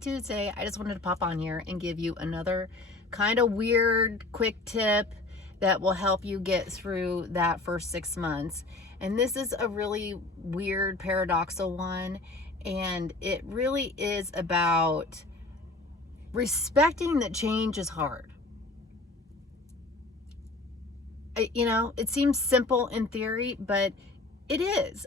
Tuesday. I just wanted to pop on here and give you another kind of weird, quick tip that will help you get through that first 6 months. And this is a really weird, paradoxical one. And it really is about respecting that change is hard. It seems simple in theory, but it is.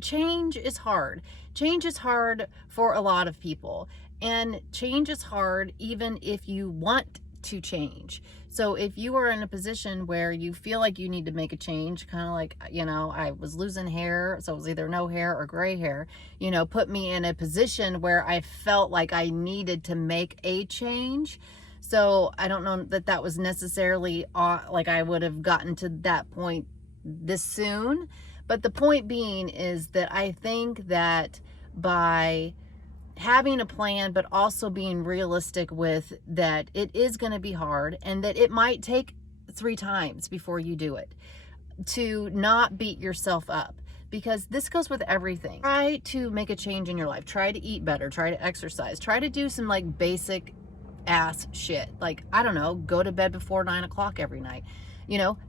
Change is hard. Change is hard for a lot of people. And change is hard even if you want to change. So if you are in a position where you feel like you need to make a change, kind of like, I was losing hair, so it was either no hair or gray hair, put me in a position where I felt like I needed to make a change. So I don't know that that was necessarily like I would have gotten to that point this soon. But the point being is that I think that by having a plan, but also being realistic with that it is going to be hard and that it might take 3 times before you do it, to not beat yourself up. Because this goes with everything. Try to make a change in your life. Try to eat better. Try to exercise. Try to do some like basic ass shit. Like, I don't know, go to bed before 9 o'clock every night.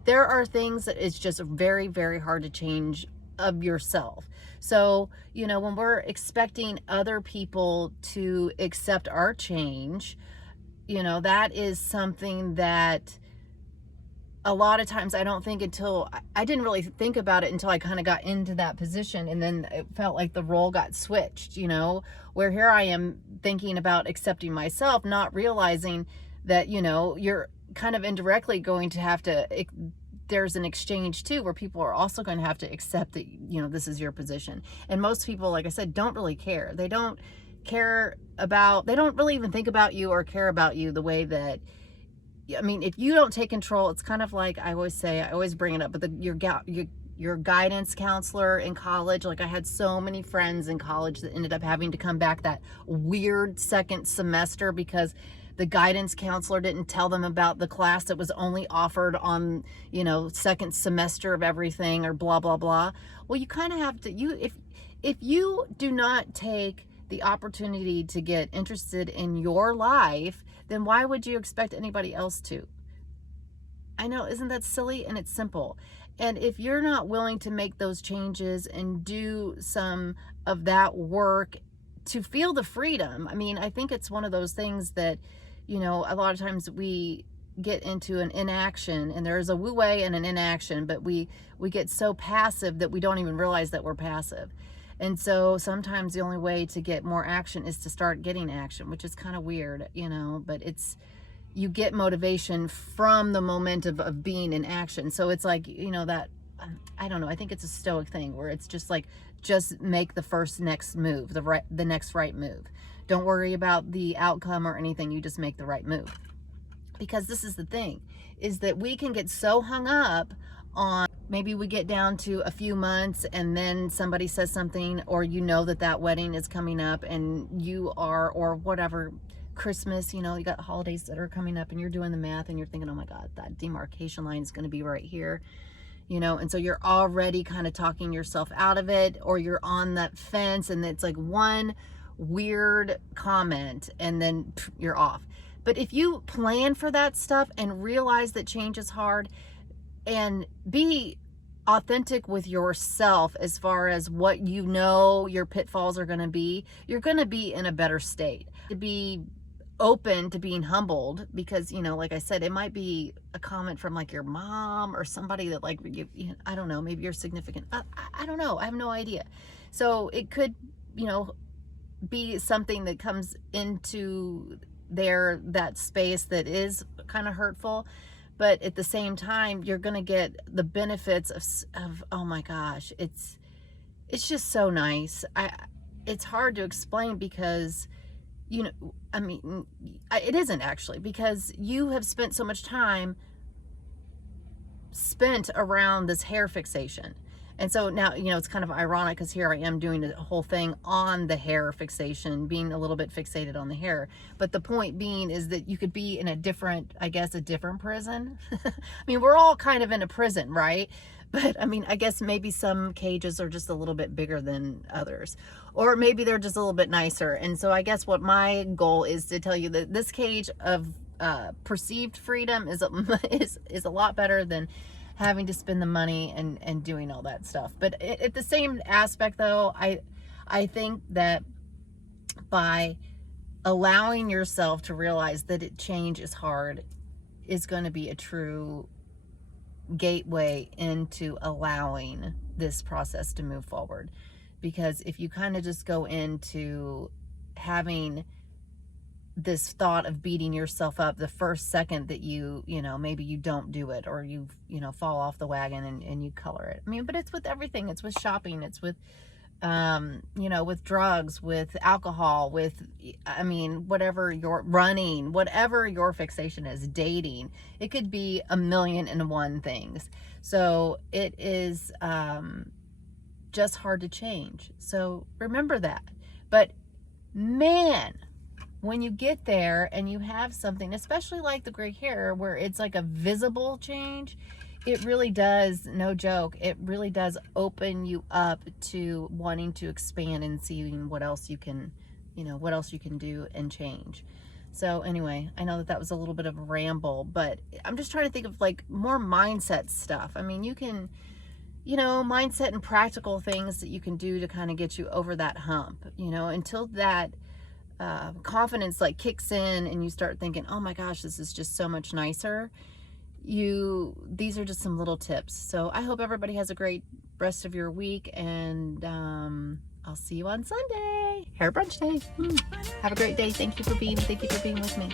There are things that it's just very, very hard to change of yourself. So, when we're expecting other people to accept our change, that is something that a lot of times I don't think until I didn't really think about it until I kind of got into that position. And then it felt like the role got switched, where here I am thinking about accepting myself, not realizing that, you're kind of indirectly going to have to, there's an exchange too, where people are also going to have to accept that, this is your position. And most people, like I said, don't really care. They don't really even think about you or care about you the way that, if you don't take control, it's kind of like I always bring it up, but your guidance counselor in college, like I had so many friends in college that ended up having to come back that weird second semester because the guidance counselor didn't tell them about the class that was only offered on, second semester of everything, or blah, blah, blah. Well, you kind of have to, if you do not take the opportunity to get interested in your life, then why would you expect anybody else to? I know, isn't that silly? And it's simple. And if you're not willing to make those changes and do some of that work to feel the freedom, I think it's one of those things that, a lot of times we get into an inaction, and there's a wu wei and an inaction, but we get so passive that we don't even realize that we're passive. And so sometimes the only way to get more action is to start getting action, which is kind of weird, but you get motivation from the momentum of being in action. So it's like, that, I don't know, I think it's a stoic thing where it's just like, just make the next move, the next right move. Don't worry about the outcome or anything. You just make the right move. Because this is the thing, is that we can get so hung up on, maybe we get down to a few months and then somebody says something, or that wedding is coming up and or whatever, Christmas, you got holidays that are coming up and you're doing the math and you're thinking, oh my God, that demarcation line is going to be right here, and so you're already kind of talking yourself out of it, or you're on that fence and it's like one weird comment and then you're off. But if you plan for that stuff and realize that change is hard, and be authentic with yourself as far as what your pitfalls are going to be, you're going to be in a better state. To be open to being humbled, because like I said, it might be a comment from like your mom or somebody that like I don't know, maybe your significant, I don't know, I have no idea. So it could be something that comes into that space that is kind of hurtful, but at the same time you're going to get the benefits of oh my gosh, it's just so nice. It's hard to explain because it isn't actually, because you have spent so much time spent around this hair fixation. And so now, it's kind of ironic because here I am doing a whole thing on the hair fixation, being a little bit fixated on the hair. But the point being is that you could be in a different prison. We're all kind of in a prison, right? But I mean, I guess maybe some cages are just a little bit bigger than others, or maybe they're just a little bit nicer. And so I guess what my goal is to tell you that this cage of perceived freedom is is a lot better than having to spend the money and doing all that stuff. But at the same aspect, though, I think that by allowing yourself to realize that change is hard is going to be a true gateway into allowing this process to move forward. Because if you kind of just go into having this thought of beating yourself up the first second that you know, maybe you don't do it, or you know, fall off the wagon and you color it. I mean, but it's with everything. It's with shopping. It's with, you know, with drugs, with alcohol, with, I mean, whatever your running, whatever your fixation is, dating, it could be 1,000,001 things. So it is, just hard to change. So remember that. But man, when you get there and you have something, especially like the gray hair, where it's like a visible change, it really does, no joke, it really does open you up to wanting to expand and seeing what else you can, you know, what else you can do and change. So anyway, I know that was a little bit of a ramble, but I'm just trying to think of like more mindset stuff. I mean, you can, you know, mindset and practical things that you can do to kind of get you over that hump, you know, until that confidence like kicks in and you start thinking, oh my gosh, this is just so much nicer. These are just some little tips. So I hope everybody has a great rest of your week, and I'll see you on Sunday. Hair brunch day. Have a great day. Thank you for being with me.